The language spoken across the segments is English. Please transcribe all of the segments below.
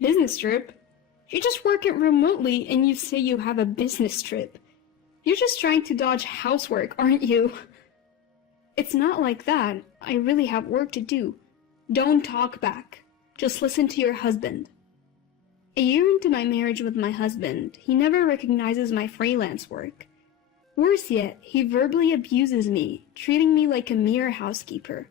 Business trip? You just work it remotely and you say you have a business trip. You're just trying to dodge housework, aren't you? It's not like that. I really have work to do. Don't talk back. Just listen to your husband. A year into my marriage with my husband, he never recognizes my freelance work. Worse yet, he verbally abuses me, treating me like a mere housekeeper.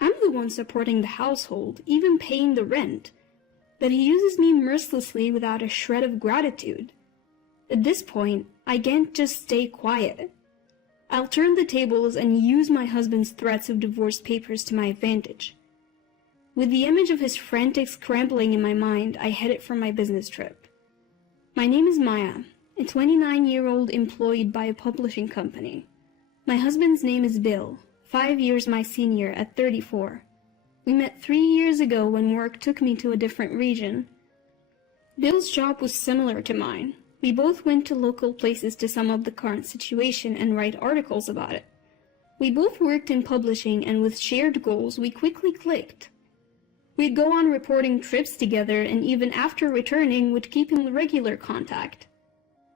I'm the one supporting the household, even paying the rent, but he uses me mercilessly without a shred of gratitude. At this point, I can't just stay quiet. I'll turn the tables and use my husband's threats of divorce papers to my advantage. With the image of his frantic scrambling in my mind, I headed for my business trip. My name is Maya, a 29-year-old employed by a publishing company. My husband's name is Bill, 5 years my senior at 34. We met 3 years ago when work took me to a different region. Bill's job was similar to mine. We both went to local places to sum up the current situation and write articles about it. We both worked in publishing, and with shared goals, we quickly clicked. We'd go on reporting trips together, and even after returning, would keep in regular contact.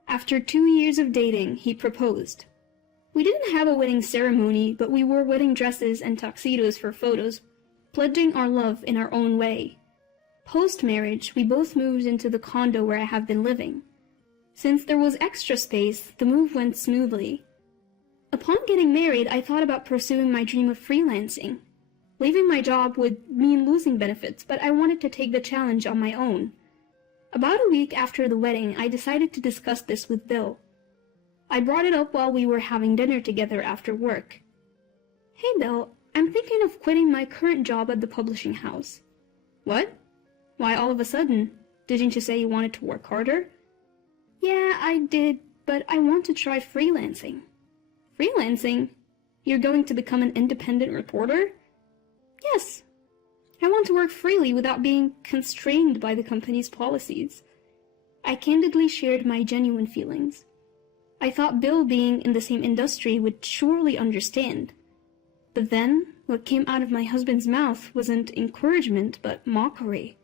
After 2 years of dating, he proposed. We didn't have a wedding ceremony, but we wore wedding dresses and tuxedos for photos, pledging our love in our own way. Post-marriage, we both moved into the condo where I have been living. Since there was extra space, the move went smoothly. Upon getting married, I thought about pursuing my dream of freelancing. Leaving my job would mean losing benefits, but I wanted to take the challenge on my own. About a week after the wedding, I decided to discuss this with Bill. I brought it up while we were having dinner together after work. Hey Bill, I'm thinking of quitting my current job at the publishing house. What? Why all of a sudden? Didn't you say you wanted to work harder? Yeah, I did, but I want to try freelancing. Freelancing? You're going to become an independent reporter? Yes. I want to work freely without being constrained by the company's policies. I candidly shared my genuine feelings. I thought Bill, being in the same industry, would surely understand. But then, what came out of my husband's mouth wasn't encouragement, but mockery.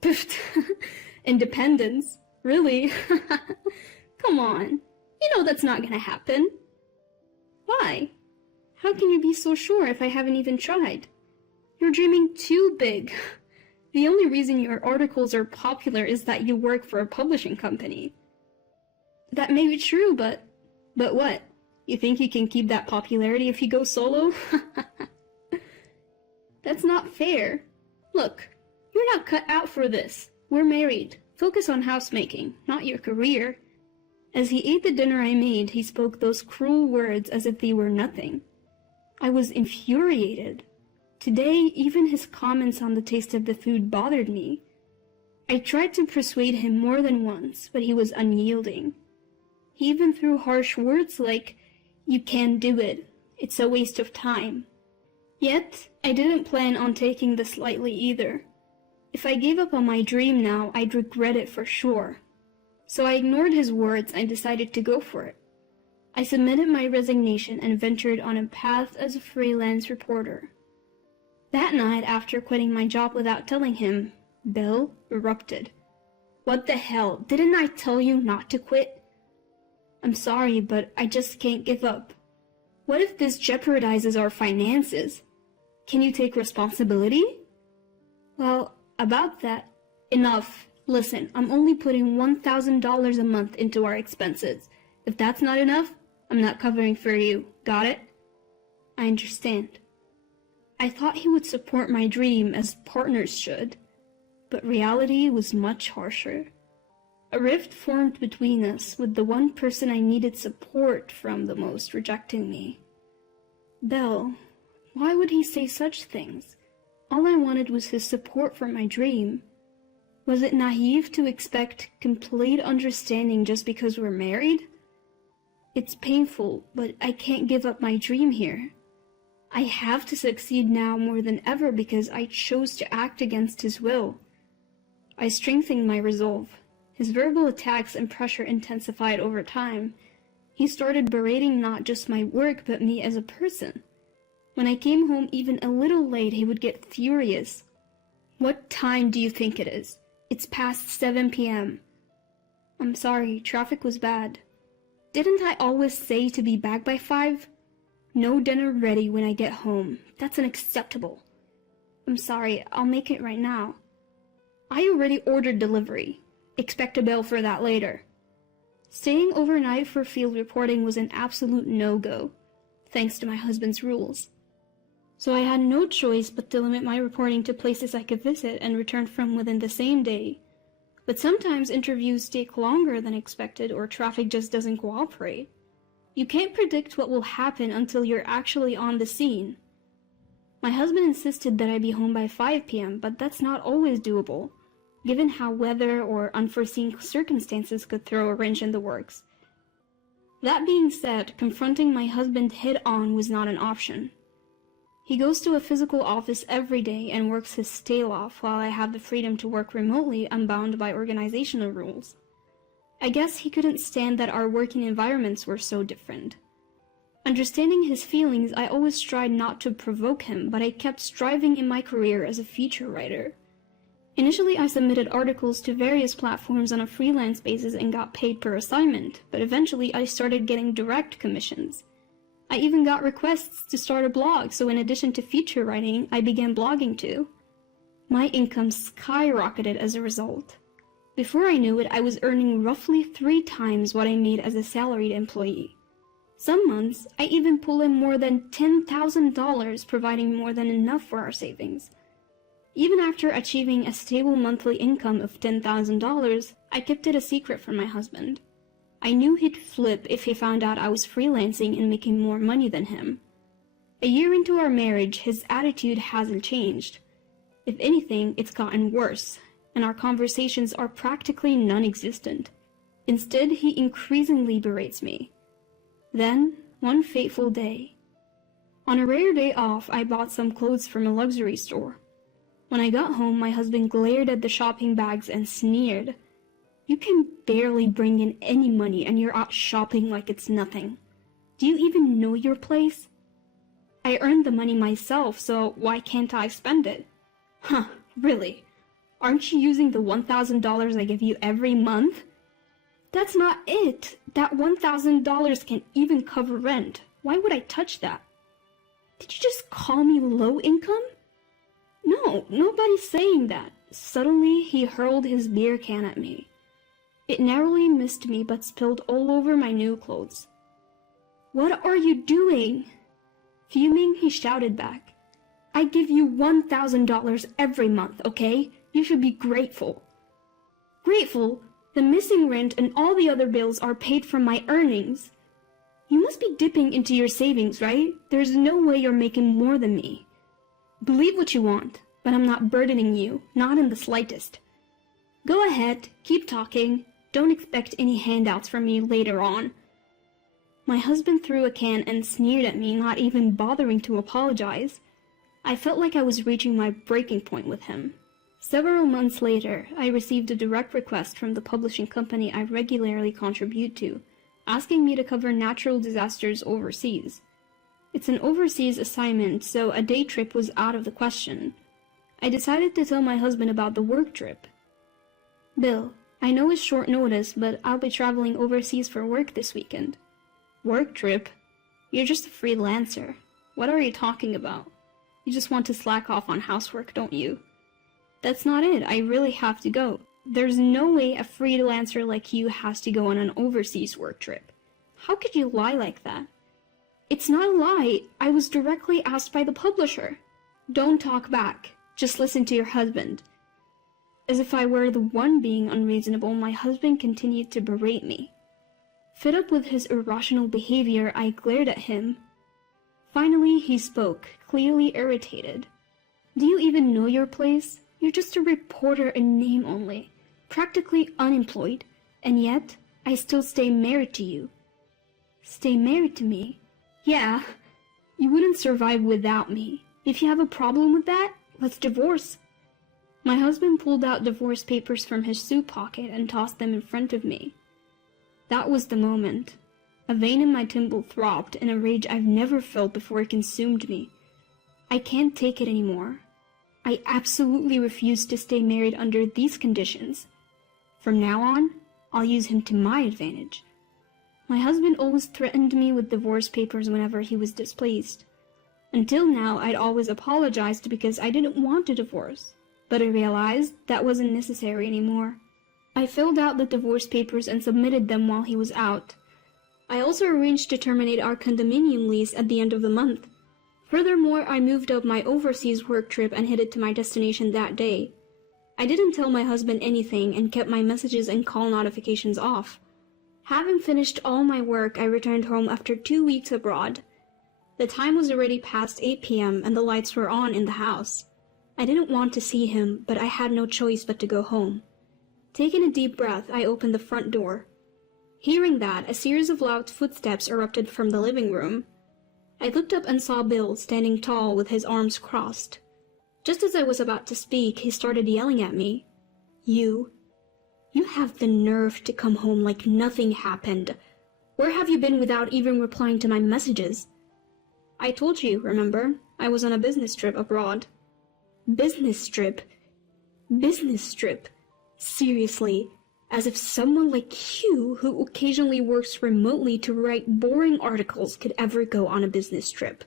Piffed. Independence? Really? Come on. You know that's not gonna happen. Why? How can you be so sure if I haven't even tried? You're dreaming too big. The only reason your articles are popular is that you work for a publishing company. That may be true, but what? You think you can keep that popularity if you go solo? That's not fair. Look, you're not cut out for this. We're married. Focus on housemaking, not your career. As he ate the dinner I made, he spoke those cruel words as if they were nothing. I was infuriated. Today, even his comments on the taste of the food bothered me. I tried to persuade him more than once, but he was unyielding. He even threw harsh words like, "You can't do it. It's a waste of time." Yet, I didn't plan on taking this lightly either. If I gave up on my dream now, I'd regret it for sure. So I ignored his words and decided to go for it. I submitted my resignation and ventured on a path as a freelance reporter. That night, after quitting my job without telling him, Bill erupted. "What the hell? Didn't I tell you not to quit?" "I'm sorry, but I just can't give up. What if this jeopardizes our finances? Can you take responsibility?" "Well, about that, enough. Listen, I'm only putting $1,000 a month into our expenses. If that's not enough, I'm not covering for you. Got it?" "I understand." I thought he would support my dream as partners should, but reality was much harsher. A rift formed between us, with the one person I needed support from the most rejecting me. Bill, why would he say such things? All I wanted was his support for my dream. Was it naive to expect complete understanding just because we're married? It's painful, but I can't give up my dream here. I have to succeed now more than ever because I chose to act against his will. I strengthened my resolve. His verbal attacks and pressure intensified over time. He started berating not just my work, but me as a person. When I came home even a little late, he would get furious. "What time do you think it is? It's past 7 p.m. I'm sorry, traffic was bad. Didn't I always say to be back by 5? No dinner ready when I get home. That's unacceptable. I'm sorry, I'll make it right now. I already ordered delivery. Expect a bill for that later. Staying overnight for field reporting was an absolute no-go, thanks to my husband's rules. So I had no choice but to limit my reporting to places I could visit and return from within the same day. But sometimes interviews take longer than expected or traffic just doesn't cooperate. You can't predict what will happen until you're actually on the scene. My husband insisted that I be home by 5 p.m., but that's not always doable, given how weather or unforeseen circumstances could throw a wrench in the works. That being said, confronting my husband head-on was not an option. He goes to a physical office every day and works his tail off while I have the freedom to work remotely unbound by organizational rules. I guess he couldn't stand that our working environments were so different. Understanding his feelings, I always tried not to provoke him, but I kept striving in my career as a feature writer. Initially, I submitted articles to various platforms on a freelance basis and got paid per assignment, but eventually I started getting direct commissions. I even got requests to start a blog, so in addition to feature writing, I began blogging too. My income skyrocketed as a result. Before I knew it, I was earning roughly 3 times what I made as a salaried employee. Some months, I even pulled in more than $10,000, providing more than enough for our savings. Even after achieving a stable monthly income of $10,000, I kept it a secret from my husband. I knew he'd flip if he found out I was freelancing and making more money than him. A year into our marriage, his attitude hasn't changed. If anything, it's gotten worse, and our conversations are practically non-existent. Instead, he increasingly berates me. Then, one fateful day. On a rare day off, I bought some clothes from a luxury store. When I got home, my husband glared at the shopping bags and sneered. You can barely bring in any money and you're out shopping like it's nothing. Do you even know your place? I earned the money myself, so why can't I spend it? Huh, really? Aren't you using the $1,000 I give you every month? That's not it. That $1,000 can't even cover rent. Why would I touch that? Did you just call me low income? No, nobody's saying that. Suddenly, he hurled his beer can at me. It narrowly missed me but spilled all over my new clothes. What are you doing? Fuming, he shouted back. I give you $1,000 every month, okay? You should be grateful. Grateful? The missing rent and all the other bills are paid from my earnings. You must be dipping into your savings, right? There's no way you're making more than me. Believe what you want, but I'm not burdening you, not in the slightest. Go ahead, keep talking. Don't expect any handouts from me later on. My husband threw a can and sneered at me, not even bothering to apologize. I felt like I was reaching my breaking point with him. Several months later, I received a direct request from the publishing company I regularly contribute to, asking me to cover natural disasters overseas. It's an overseas assignment, so a day trip was out of the question. I decided to tell my husband about the work trip. Bill, I know it's short notice, but I'll be traveling overseas for work this weekend. Work trip? You're just a freelancer. What are you talking about? You just want to slack off on housework, don't you? That's not it. I really have to go. There's no way a freelancer like you has to go on an overseas work trip. How could you lie like that? It's not a lie. I was directly asked by the publisher. Don't talk back. Just listen to your husband. As if I were the one being unreasonable, my husband continued to berate me. Fed up with his irrational behavior, I glared at him. Finally, he spoke, clearly irritated. Do you even know your place? You're just a reporter in name only, practically unemployed, and yet I still stay married to you. Stay married to me? Yeah, you wouldn't survive without me. If you have a problem with that, let's divorce. My husband pulled out divorce papers from his suit pocket and tossed them in front of me. That was the moment. A vein in my temple throbbed, and a rage I've never felt before consumed me. I can't take it anymore. I absolutely refuse to stay married under these conditions. From now on, I'll use him to my advantage. My husband always threatened me with divorce papers whenever he was displeased. Until now, I'd always apologized because I didn't want a divorce, but I realized that wasn't necessary anymore. I filled out the divorce papers and submitted them while he was out. I also arranged to terminate our condominium lease at the end of the month. Furthermore, I moved up my overseas work trip and headed to my destination that day. I didn't tell my husband anything and kept my messages and call notifications off. Having finished all my work, I returned home after 2 weeks abroad. The time was already past 8 p.m. and the lights were on in the house. I didn't want to see him, but I had no choice but to go home. Taking a deep breath, I opened the front door. Hearing that, a series of loud footsteps erupted from the living room. I looked up and saw Bill standing tall with his arms crossed. Just as I was about to speak, he started yelling at me. You have the nerve to come home like nothing happened. Where have you been without even replying to my messages? I told you, remember? I was on a business trip abroad. Business trip? Business trip? Seriously, as if someone like you, who occasionally works remotely to write boring articles, could ever go on a business trip.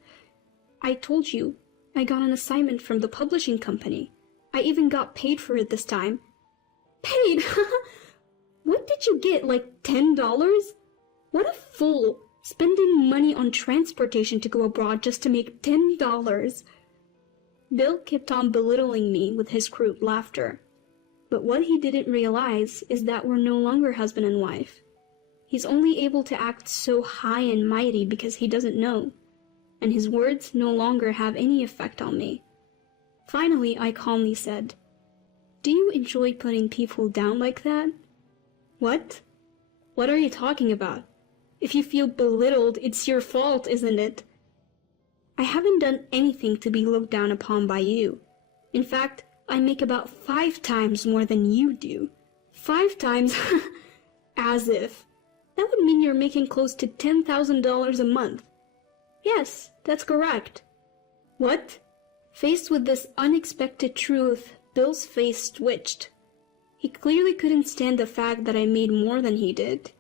I told you, I got an assignment from the publishing company. I even got paid for it this time. Paid? What did you get, like $10? What a fool, spending money on transportation to go abroad just to make $10. Bill kept on belittling me with his crude laughter. But what he didn't realize is that we're no longer husband and wife. He's only able to act so high and mighty because he doesn't know, and his words no longer have any effect on me. Finally, I calmly said, "Do you enjoy putting people down like that?" "What? What are you talking about? If you feel belittled, it's your fault, isn't it?" "I haven't done anything to be looked down upon by you. In fact, I make about 5 times more than you do." 5 times? As if. That would mean you're making close to $10,000 a month. Yes, that's correct. What? Faced with this unexpected truth, Bill's face twitched. He clearly couldn't stand the fact that I made more than he did.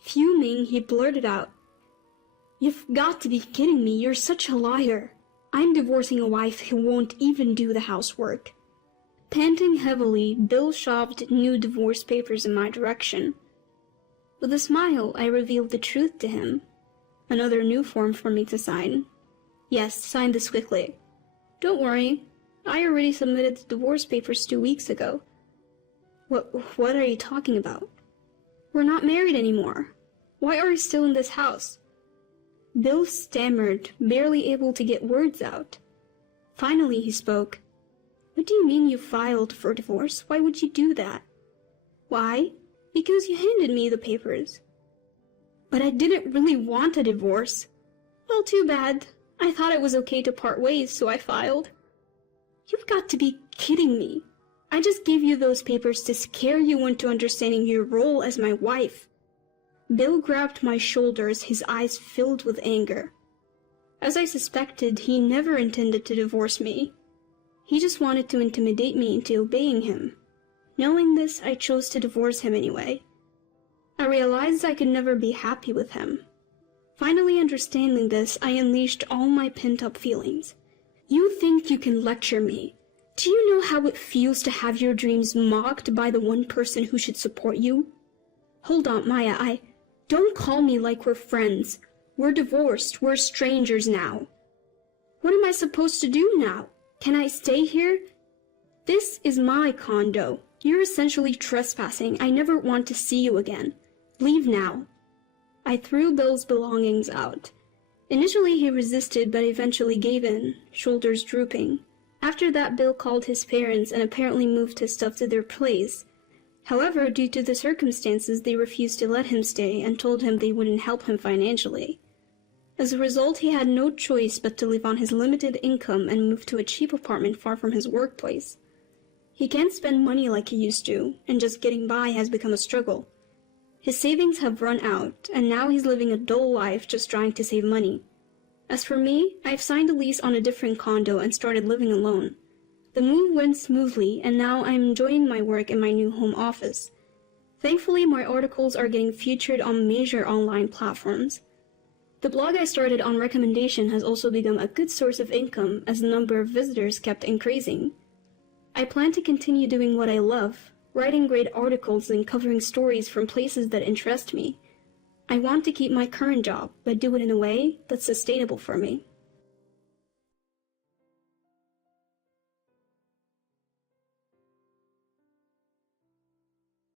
Fuming, he blurted out, "You've got to be kidding me, you're such a liar. I'm divorcing a wife who won't even do the housework." Panting heavily, Bill shoved new divorce papers in my direction. With a smile, I revealed the truth to him. Another new form for me to sign. "Yes, sign this quickly." "Don't worry, I already submitted the divorce papers 2 weeks ago." What are you talking about?" "We're not married anymore. Why are you still in this house?" Bill stammered, barely able to get words out. Finally he spoke. "What do you mean you filed for divorce? Why would you do that?" "Why? Because you handed me the papers." "But I didn't really want a divorce." "Well, too bad. I thought it was okay to part ways, so I filed." "You've got to be kidding me. I just gave you those papers to scare you into understanding your role as my wife." Bill grabbed my shoulders, his eyes filled with anger. As I suspected, he never intended to divorce me. He just wanted to intimidate me into obeying him. Knowing this, I chose to divorce him anyway. I realized I could never be happy with him. Finally understanding this, I unleashed all my pent-up feelings. "You think you can lecture me? Do you know how it feels to have your dreams mocked by the one person who should support you? Hold on, Maya, don't call me like we're friends. We're divorced, we're strangers now." "What am I supposed to do now? Can I stay here?" "This is my condo. You're essentially trespassing. I never want to see you again. Leave now." I threw Bill's belongings out. Initially he resisted, but eventually gave in, shoulders drooping. After that, Bill called his parents and apparently moved his stuff to their place. However, due to the circumstances, they refused to let him stay and told him they wouldn't help him financially. As a result, he had no choice but to live on his limited income and move to a cheap apartment far from his workplace. He can't spend money like he used to, and just getting by has become a struggle. His savings have run out, and now he's living a dull life just trying to save money. As for me, I've signed a lease on a different condo and started living alone. The move went smoothly, and now I'm enjoying my work in my new home office. Thankfully, my articles are getting featured on major online platforms. The blog I started on recommendation has also become a good source of income as the number of visitors kept increasing. I plan to continue doing what I love, writing great articles and covering stories from places that interest me. I want to keep my current job, but do it in a way that's sustainable for me.